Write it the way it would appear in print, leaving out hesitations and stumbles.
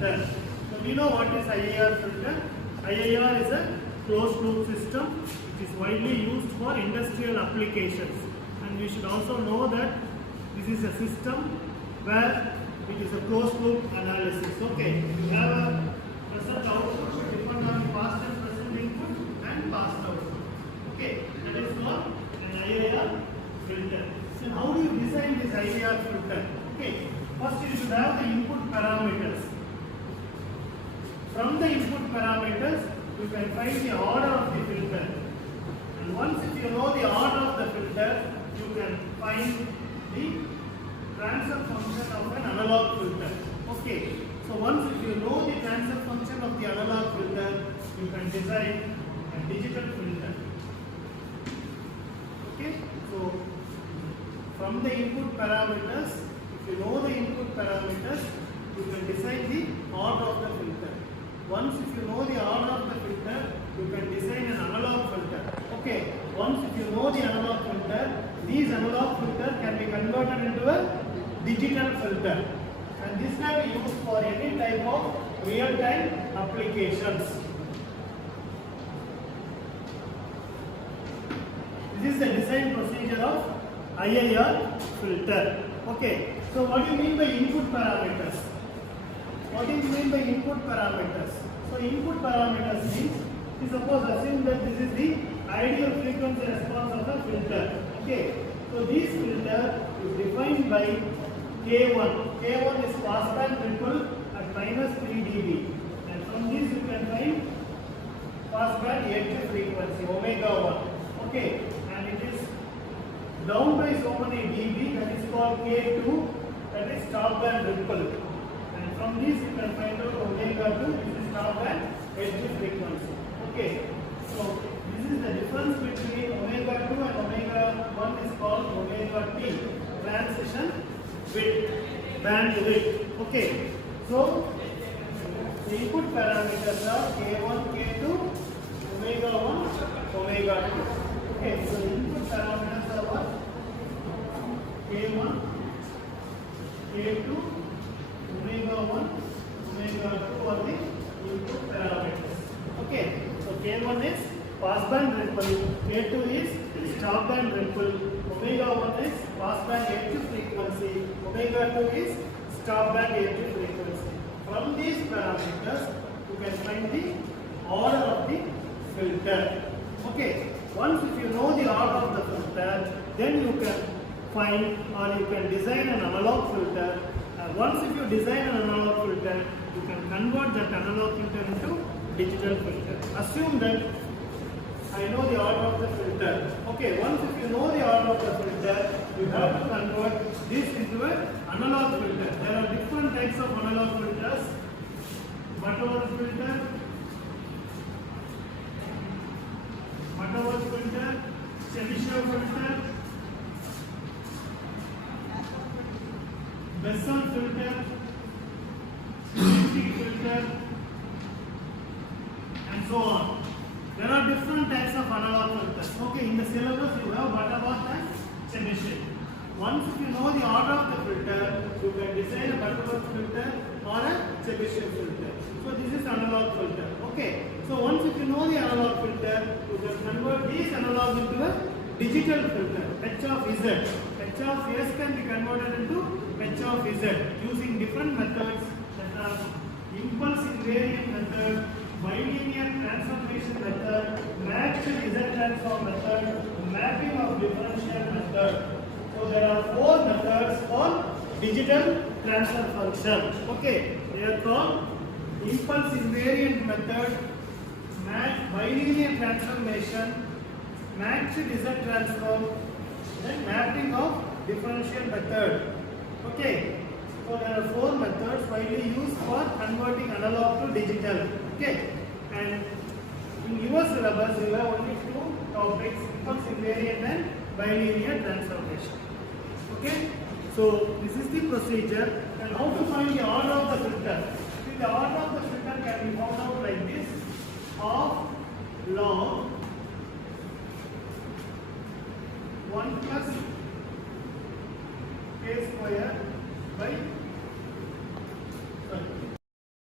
filter. So we know what is IIR filter. IIR is a closed loop system which is widely used for industrial applications, and we should also know that this is a system where it is a closed loop analysis. Okay, we have a present output depend on past and present input and past output. Okay, that is called an IIR filter. So how do you design this IIR filter? Okay, first you should have the input parameters. From the input parameters, you can find the order of the filter. And once if you know the order of the filter, you can find the transfer function of an analog filter. Okay, so once if you know the transfer function of the analog filter, you can design a digital filter. Okay, so from the input parameters, if you know the input parameters, you can design the order of the filter. Once if you know the order of the filter, you can design an analog filter. Okay, once if you know the analog filter, these analog filter can be converted into a digital filter, and this can be used for any type of real-time applications. This is the design procedure of IIR filter. Okay, so what do you mean by input parameters? What do you mean by input parameters? So input parameters means, suppose assume that this is the ideal frequency response of a filter. Okay, so this filter is defined by K1. K1 is passband ripple at minus 3 dB, and from this you can find passband edge frequency omega 1. Okay, and it is down by so many dB, that is called K2, that is stopband ripple. And from this you can find out omega 2, this is stopband edge frequency. Okay, so this is the difference between omega 2 and omega 1 is called omega T, transition width, bandwidth. Okay, so the input parameters are K1, K2, omega 1, omega 2. Okay, so the input parameters are what? K1, K2, omega 1, omega 2 are the input parameters. Okay, so K1 is passband ripple, K2 is stopband ripple, omega 1 is passband edge frequency, omega 2 is stopband edge frequency. From these parameters, you can find the order of the filter. Okay, once if you know the order of the filter, then you can find or you can design an analog filter. Once if you design an analog filter, you can convert that analog filter into digital filter. Assume that I know the order of the filter. Okay, once if you know the order of the filter, you have to convert this into an analog filter. There are different types of analog filters. Butterworth filter, Chebyshev filter, Bessel filter, Lipstick filter, and so on. There are different types of analog filters. Okay, in the syllabus you have Butterworth and Chebyshev. Once if you know the order of the filter, you can design a Butterworth filter or a Chebyshev filter. So this is analog filter. Okay, so once if you know the analog filter, you can convert these analog into a digital filter, H of Z. H of S can be converted into H of Z using different methods that are impulse invariant method, bilinear transformation method, matched Z transform method, mapping of differential method. So there are 4 methods for digital transfer function. Okay, they are called impulse invariant method, bilinear transformation, matched Z transform, then mapping of differential method. Okay, so there are 4 methods widely used for converting analog to digital. Okay, and in your syllabus you have only 2 topics, impulse invariant and bilinear transformation. Okay, so this is the procedure. And how to find the order of the filter? See, the order of the filter can be found out like this: of log 1 plus k square by